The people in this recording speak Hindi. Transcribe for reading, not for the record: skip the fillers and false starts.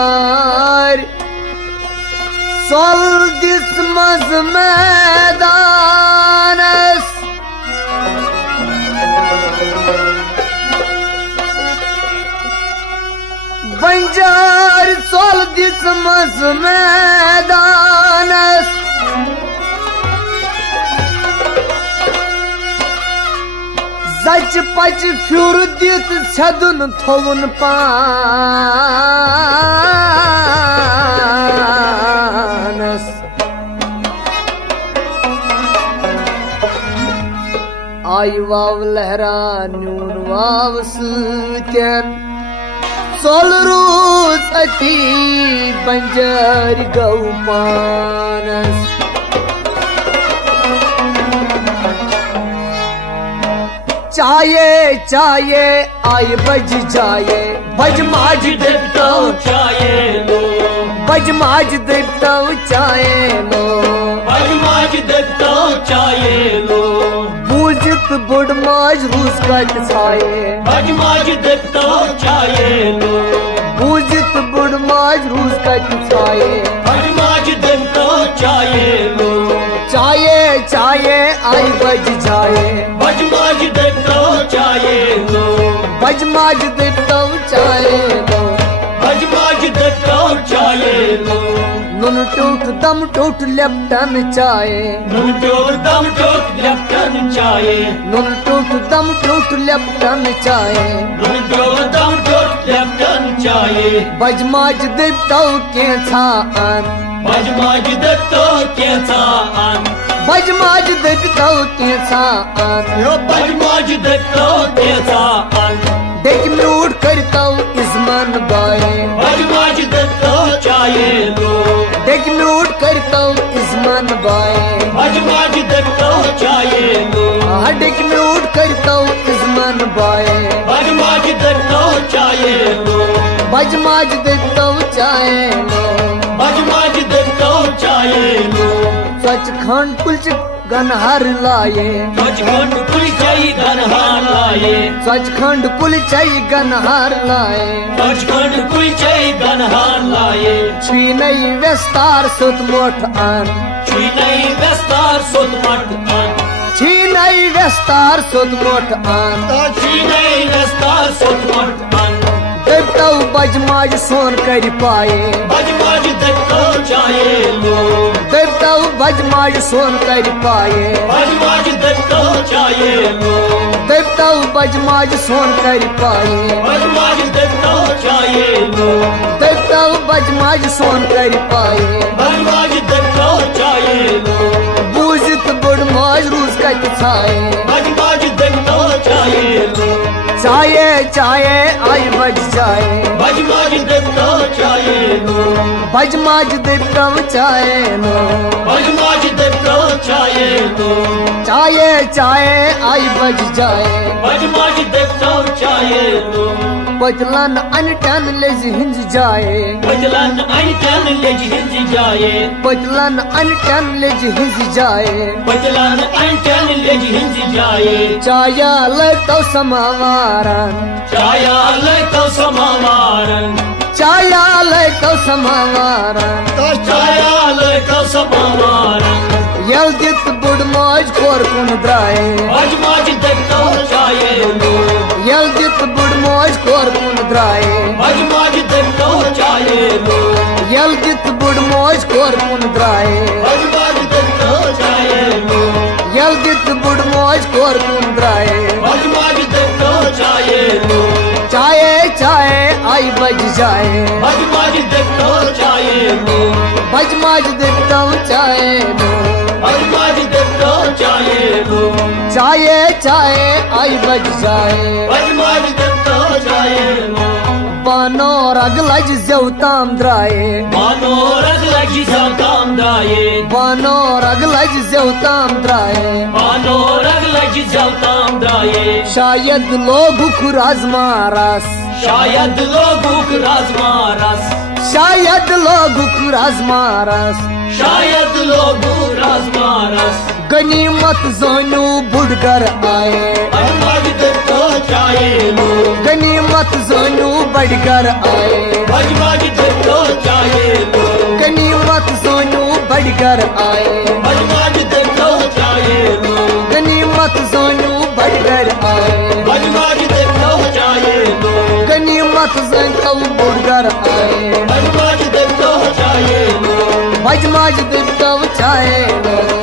Banjar sol dismaz medanes Banjar sol dismaz medanes Zach pach fyur dit sedun thovun panas Ay vav lehra nun vav suten Sol roz ati banjar gau panas चाये चाये आई बज जाए बज माज देवता चाये लो बज माज देवता चाये लो बज माज देवता चाये लो बूझत बुढ़ माज रूस कट छाए बज माज देवता चाये लो बूझत बुढ़ माज रूस कट छाए बज माज देवता चाये लो चाये चाये आई बज जाए बज माज देवता चाये लो बज माज देवता चाये लो बज माज देवता चाये लो नुन टूट दम टूट लेप्टन चाहे नुन टूट दम टूट लेप्टन चाये नुन टूट दम टूट लेप्टन चाहे नुन टूट दम टूट लेप्टन चाये बज माज देवता के छान बज माज देवता के छान बज माज देवता के छान बज माज देवता के छान देख म्यूट करता हूँ इस्मान बाए बज माज देवता चाये लो देख म्यूट करता हूँ इस्मान बाए बज माज देवता चाये लो देख म्यूट करता हूँ इस्मान बाए बज माज देवता चाये लो बज माज देवता चाहे लो बज माज देवता चाये लो सचखंड कुलच गनहर लाए सचखंड पुलिचाई गनहार लाए सचखंड पुलिचाई गनहर लाए सचखंड पुलिचाई गनहार लाए छीनई विस्तार सुत मोठ आन छीनई विस्तार सुत मठ आन छीनई विस्तार सुत मोठ आन छीनई विस्तार सुत मठ आन देवता बजमाज सोन कर पाए बजमाज देवता चाये लो देवता बजमाज सोन कर पाए बजमाज देवता चाये लो देवता बजमाज सोन कर पाए बजमाज देवता चाये लो देवता बजमाज सोन कर पाए बजमाज देवता चाये लो बूझत बुढ़ माज रूस कट छाए बजमाज देवता चाये लो चाये चाये आई बज जाए बजमाज देवता चाये लो बजमाज देवता चाहे लो बजमाज देवता चाये लो चाये चाये आई बज जाए बजमाज देवता चाये लो पतलन अनटन लेज हिंज जाए बजलन अनटन लेज हिंज जाए पतलन अनटन लेज हिंज जाए बजलन अनटन लेज हिंज जाए चाया लतो समावारन चाया लतो समावारन चाया लतो समावारन चाया लतो समावारन यल दित बुढ़ मौज कोर कुन द्राए बजमाज देवता कोर कुन द्राए बज बज दत्तो चाये लो यल दित बुढ़ मौज कोर कुन द्राए बज बज दत्तो चाये लो चाहे चाहे आई बज जाए बज बज दत्तो चाये लो बज माज दिता चाहे लो बज बज दत्तो चाये लो चाहे चाहे आई बज जाए बज बज दत्तो चाये लो बानो रग लज जवताम द्राए मानो रग लगी जाताम द्राये बानो रग लज जवताम द्राए मानो रग लगी जाताम द्राये शायद लोग खुराजमारस शायद लोगुक राजमारस शायद लोग खुराजमारस शायद लोगुक राजमारस गनीमत जोनू बुढ़गर आए बज बज दत्तो चाये लो गनीमत जोनू बढ़कर आए बज बज दत्तो चाये लो गनीमत जोनू बढ़कर आए बज बज दत्तो चाये लो गनीमत जोनू बढ़कर आए बज बज दत्तो चाये लो गनीमत जोनू बढ़कर आए बज बज दत्तो चाये लो बज माज दिता चाहे लो